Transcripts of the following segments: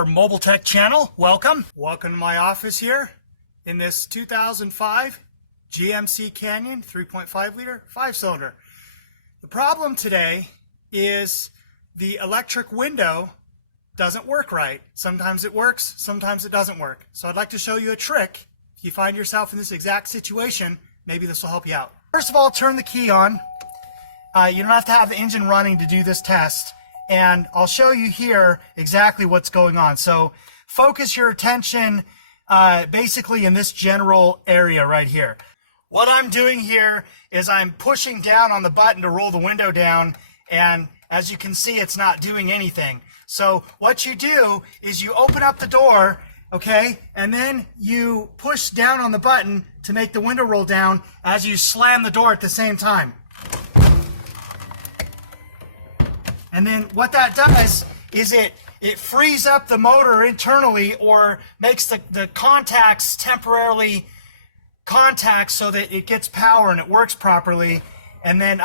our mobile tech channel. Welcome to my office here in this 2005 GMC Canyon 3.5 liter 5-cylinder. The problem today is the electric window doesn't work right. Sometimes it works, sometimes it doesn't work. So I'd like to show you a trick. If you find yourself in this exact situation, maybe this will help you out. First of all, turn the key on. You don't have to have the engine running to do this test. And I'll show you here exactly what's going on. So focus your attention basically in this general area right here. What I'm doing here is I'm pushing down on the button to roll the window down, and as you can see, it's not doing anything. So what you do is you open up the door, okay, and then you push down on the button to make the window roll down as you slam the door at the same time. And then what that does is it frees up the motor internally, or makes the contacts temporarily contact so that it gets power and it works properly. And then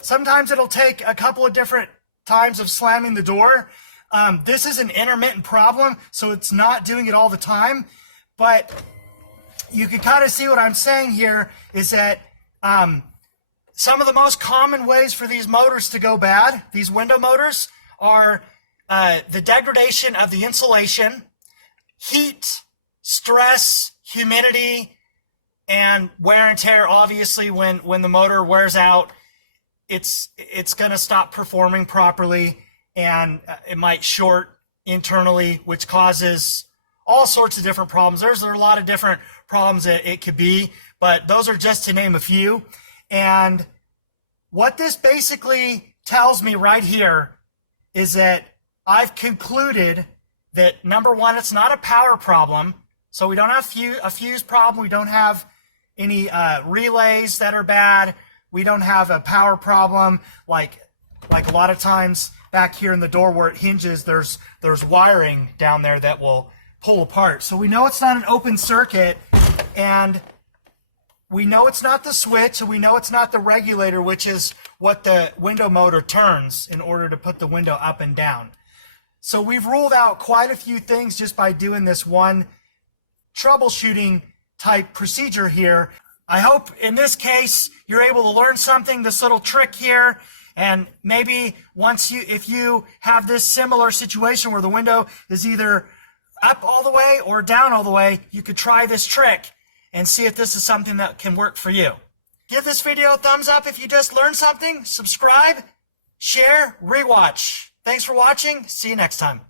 sometimes it'll take a couple of different times of slamming the door. This is an intermittent problem, so it's not doing it all the time. But you can kind of see what I'm saying here is that some of the most common ways for these motors to go bad, these window motors, are the degradation of the insulation, heat, stress, humidity, and wear and tear. Obviously, when the motor wears out, it's going to stop performing properly, and it might short internally, which causes all sorts of different problems. There are a lot of different problems that it could be, but those are just to name a few. And what this basically tells me right here is that I've concluded that, number one, it's not a power problem. So we don't have a fuse problem. We don't have any relays that are bad. We don't have a power problem like a lot of times back here in the door where it hinges, there's wiring down there that will pull apart. So we know it's not an open circuit, and we know it's not the switch, so we know it's not the regulator, which is what the window motor turns in order to put the window up and down. So we've ruled out quite a few things just by doing this one troubleshooting type procedure here. I hope in this case you're able to learn something, this little trick here, and maybe if you have this similar situation where the window is either up all the way or down all the way, you could try this trick and see if this is something that can work for you. Give this video a thumbs up if you just learned something. Subscribe, share, rewatch. Thanks for watching. See you next time.